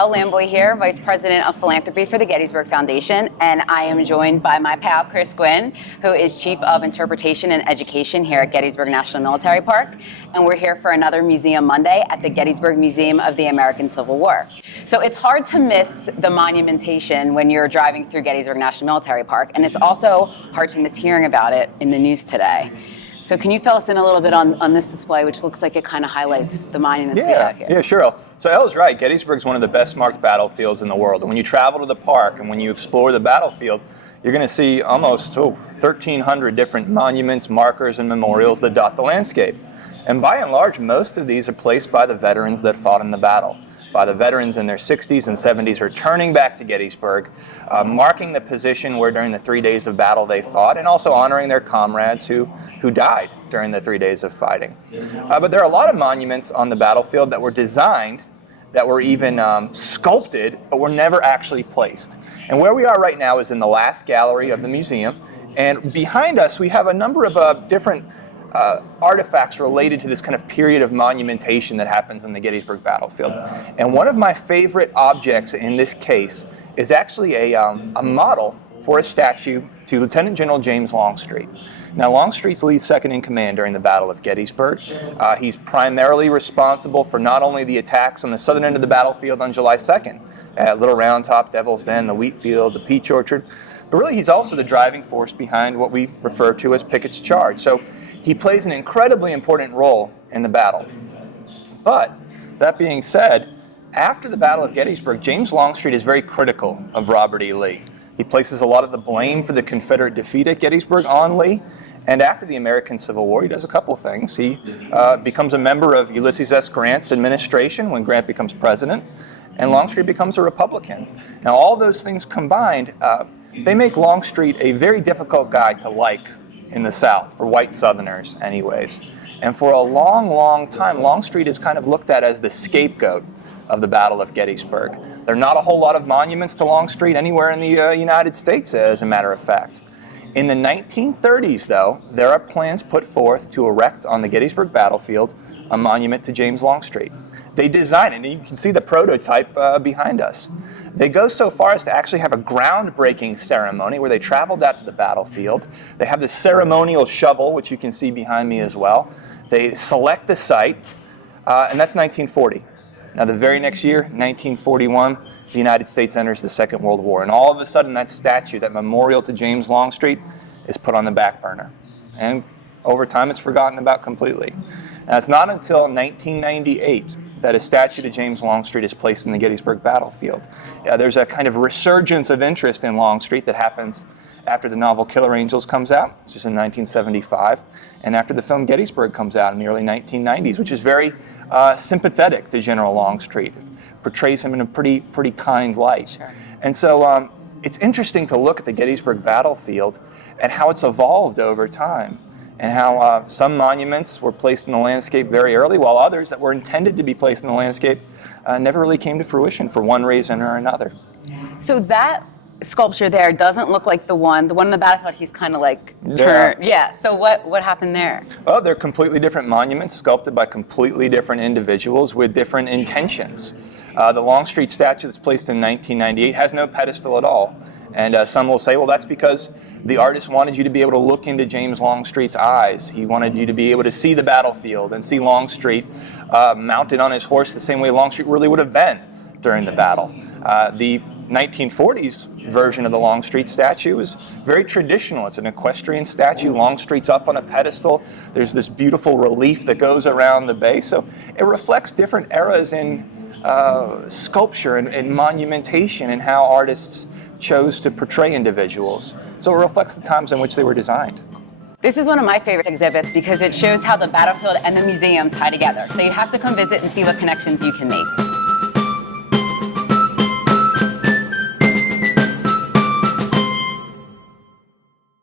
Elle Lamboy here, Vice President of Philanthropy for the Gettysburg Foundation, and I am joined by my pal, Chris Gwinn, who is Chief of Interpretation and Education here at Gettysburg National Military Park, and we're here for another Museum Monday at the Gettysburg Museum of the American Civil War. So it's hard to miss the monumentation when you're driving through Gettysburg National Military Park, and it's also hard to miss hearing about it in the news today. So can you fill us in a little bit on this display, which looks like it kind of highlights the monuments we have here? Yeah, sure. So Elle's right. Gettysburg is one of the best marked battlefields in the world. And when you travel to the park and when you explore the battlefield, you're going to see almost 1,300 different monuments, markers, and memorials that dot the landscape. And by and large, most of these are placed by the veterans that fought in the battle, by the veterans in their 60s and 70s returning back to Gettysburg, marking the position where during the 3 days of battle they fought, and also honoring their comrades who died during the 3 days of fighting. But there are a lot of monuments on the battlefield that were designed, that were even sculpted, but were never actually placed. And where we are right now is in the last gallery of the museum, and behind us we have a number of different artifacts related to this kind of period of monumentation that happens in the Gettysburg battlefield. And one of my favorite objects in this case is actually a model for a statue to Lieutenant General James Longstreet. Now, Longstreet's lead second in command during the Battle of Gettysburg. He's primarily responsible for not only the attacks on the southern end of the battlefield on July 2nd, at Little Round Top, Devil's Den, the wheat field, the peach orchard, but really he's also the driving force behind what we refer to as Pickett's Charge. So he plays an incredibly important role in the battle. But that being said, after the Battle of Gettysburg, James Longstreet is very critical of Robert E. Lee. He places a lot of the blame for the Confederate defeat at Gettysburg on Lee. And after the American Civil War, he does a couple of things. He becomes a member of Ulysses S. Grant's administration when Grant becomes president, and Longstreet becomes a Republican. Now, all those things combined, they make Longstreet a very difficult guy to like in the South, for white Southerners anyways. And for a long, long time, Longstreet is kind of looked at as the scapegoat of the Battle of Gettysburg. There are not a whole lot of monuments to Longstreet anywhere in the United States, as a matter of fact. In the 1930s, though, there are plans put forth to erect on the Gettysburg battlefield a monument to James Longstreet. They design it, and you can see the prototype behind us. They go so far as to actually have a groundbreaking ceremony where they traveled out to the battlefield. They have this ceremonial shovel, which you can see behind me as well. They select the site, and that's 1940. Now, the very next year, 1941, the United States enters the Second World War, and all of a sudden that statue, that memorial to James Longstreet, is put on the back burner. And over time, it's forgotten about completely. Now, it's not until 1998 that a statue to James Longstreet is placed in the Gettysburg battlefield. There's a kind of resurgence of interest in Longstreet that happens after the novel Killer Angels comes out, which is in 1975, and after the film Gettysburg comes out in the early 1990s, which is very sympathetic to General Longstreet, portrays him in a pretty kind light. Sure. And so it's interesting to look at the Gettysburg battlefield and how it's evolved over time, and how some monuments were placed in the landscape very early, while others that were intended to be placed in the landscape never really came to fruition for one reason or another. So that sculpture there doesn't look like the one in the battlefield. He's kind of like turned. Yeah. So what happened there? Well, they're completely different monuments sculpted by completely different individuals with different intentions. The Longstreet statue that's placed in 1998 has no pedestal at all. And some will say, well, that's because the artist wanted you to be able to look into James Longstreet's eyes. He wanted you to be able to see the battlefield and see Longstreet mounted on his horse the same way Longstreet really would have been during the battle. The 1940s version of the Longstreet statue is very traditional. It's an equestrian statue. Longstreet's up on a pedestal. There's this beautiful relief that goes around the base. So it reflects different eras in sculpture and monumentation and how artists chose to portray individuals. So it reflects the times in which they were designed. This is one of my favorite exhibits because it shows how the battlefield and the museum tie together. So you have to come visit and see what connections you can make.